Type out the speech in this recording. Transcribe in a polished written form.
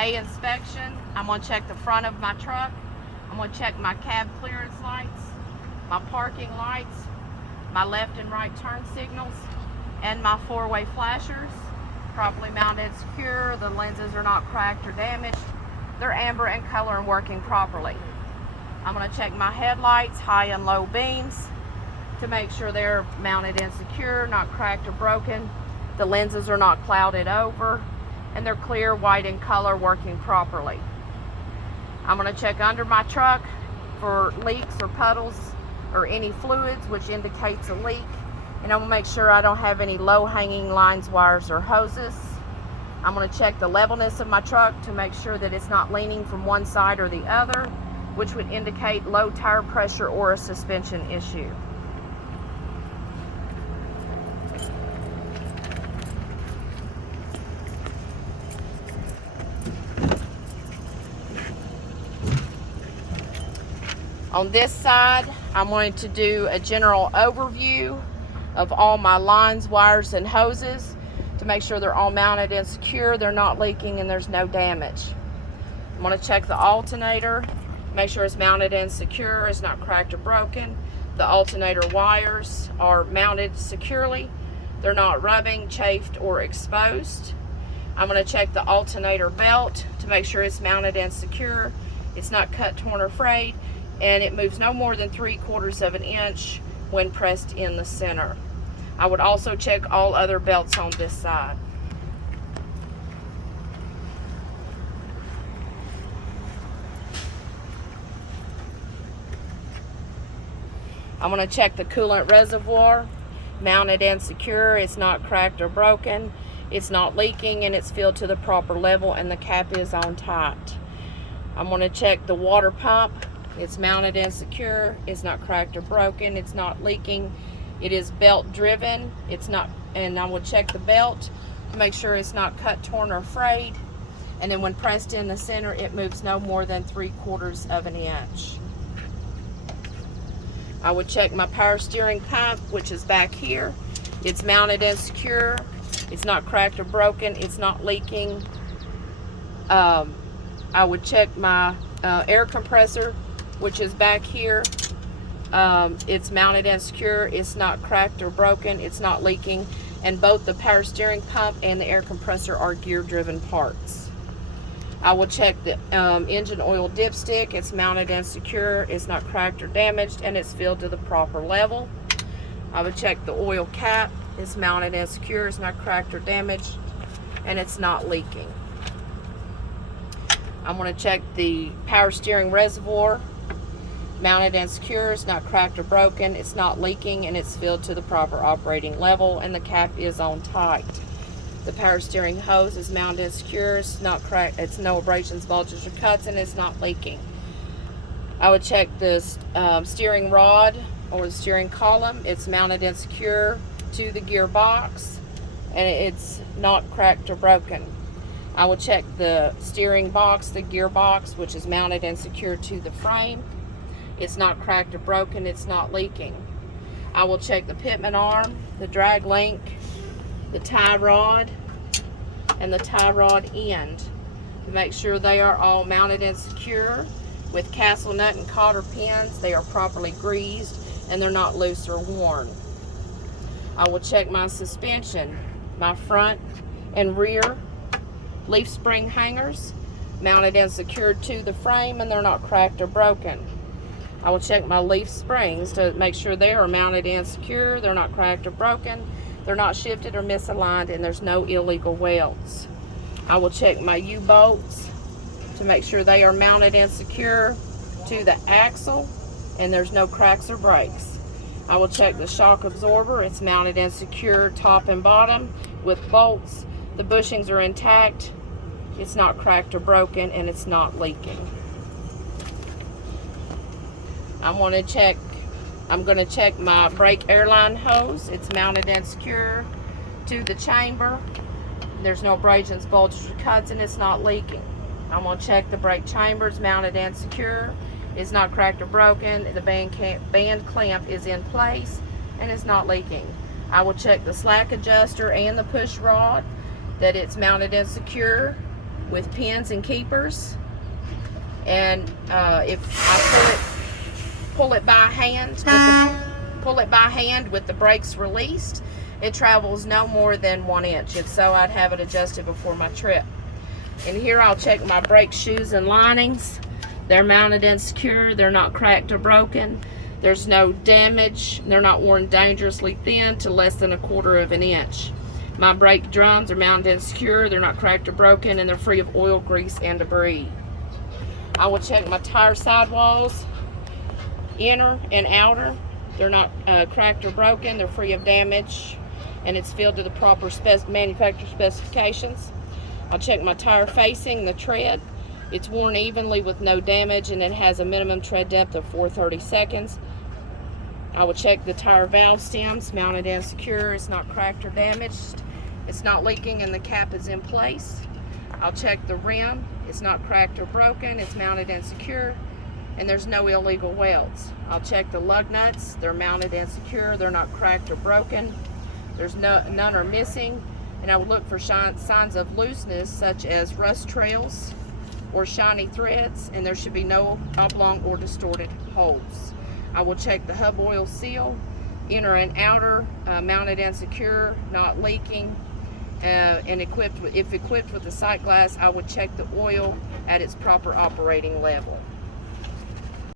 A, inspection. I'm going to check the front of my truck. I'm going to check my cab clearance lights, my parking lights, my left and right turn signals, and my four-way flashers. Properly mounted, secure. The lenses are not cracked or damaged. They're amber in color and working properly. I'm going to check my headlights, high and low beams, to make sure they're mounted and secure, not cracked or broken. The lenses are not clouded over, and they're clear, white in color, working properly. I'm going to check under my truck for leaks or puddles or any fluids, which indicates a leak. And I'm going to make sure I don't have any low-hanging lines, wires, or hoses. I'm going to check the levelness of my truck to make sure that it's not leaning from one side or the other, which would indicate low tire pressure or a suspension issue. On this side, I'm going to do a general overview of all my lines, wires, and hoses to make sure they're all mounted and secure, they're not leaking, and there's no damage. I'm going to check the alternator, make sure it's mounted and secure, it's not cracked or broken. The alternator wires are mounted securely, they're not rubbing, chafed, or exposed. I'm going to check the alternator belt to make sure it's mounted and secure, it's not cut, torn, or frayed, and it moves no more than 3/4 of an inch when pressed in the center. I would also check all other belts on this side. I'm going to check the coolant reservoir, mounted and secure, it's not cracked or broken, it's not leaking, and it's filled to the proper level, and the cap is on tight. I'm going to check the water pump. It's mounted and secure, it's not cracked or broken, it's not leaking, it is belt driven, it's not, and I will check the belt to make sure it's not cut, torn, or frayed, and then when pressed in the center, it moves no more than 3/4 of an inch. I would check my power steering pump, which is back here. It's mounted and secure, it's not cracked or broken, it's not leaking. I would check my air compressor, which is back here. It's mounted and secure, it's not cracked or broken, it's not leaking, and both the power steering pump and the air compressor are gear driven parts. I will check the engine oil dipstick. It's mounted and secure, it's not cracked or damaged, and it's filled to the proper level. I would check the oil cap. It's mounted and secure, it's not cracked or damaged, and it's not leaking. I'm going to check the power steering reservoir. Mounted and secure, it's not cracked or broken, it's not leaking, and it's filled to the proper operating level, and the cap is on tight. The power steering hose is mounted and secure, it's not cracked, it's no abrasions, bulges, or cuts, and it's not leaking. I would check the steering rod or the steering column. It's mounted and secure to the gearbox, and it's not cracked or broken. I will check the steering box, the gearbox, which is mounted and secure to the frame. It's not cracked or broken, it's not leaking. I will check the pitman arm, the drag link, the tie rod, and the tie rod end to make sure they are all mounted and secure with castle nut and cotter pins. They are properly greased and they're not loose or worn. I will check my suspension, my front and rear leaf spring hangers, mounted and secured to the frame, and they're not cracked or broken. I will check my leaf springs to make sure they are mounted and secure, they're not cracked or broken, they're not shifted or misaligned, and there's no illegal welds. I will check my U-bolts to make sure they are mounted and secure to the axle, and there's no cracks or breaks. I will check the shock absorber. It's mounted and secure top and bottom with bolts. The bushings are intact, it's not cracked or broken, and it's not leaking. I'm going to check my brake airline hose. It's mounted and secure to the chamber. There's no abrasions, bulges, or cuts, and it's not leaking. I'm going to check the brake chambers, mounted and secure. It's not cracked or broken. The band clamp is in place and it's not leaking. I will check the slack adjuster and the push rod, that it's mounted and secure with pins and keepers. And if I pull it by hand, with the brakes released, it travels no more than 1 inch. If so, I'd have it adjusted before my trip. And here I'll check my brake shoes and linings. They're mounted and secure. They're not cracked or broken. There's no damage. They're not worn dangerously thin to less than 1/4 inch. My brake drums are mounted and secure. They're not cracked or broken, and they're free of oil, grease, and debris. I will check my tire sidewalls, inner and outer. They're not cracked or broken. They're free of damage, and it's filled to the proper manufacturer specifications. I'll check my tire facing, the tread. It's worn evenly with no damage, and it has a minimum tread depth of 430 seconds. I will check the tire valve stems, mounted and secure. It's not cracked or damaged. It's not leaking, and the cap is in place. I'll check the rim. It's not cracked or broken. It's mounted and secure, and there's no illegal welds. I'll check the lug nuts. They're mounted and secure. They're not cracked or broken. None are missing, and I will look for signs of looseness, such as rust trails or shiny threads, and there should be no oblong or distorted holes. I will check the hub oil seal, inner and outer, mounted and secure, not leaking, and if equipped with the sight glass, I would check the oil at its proper operating level.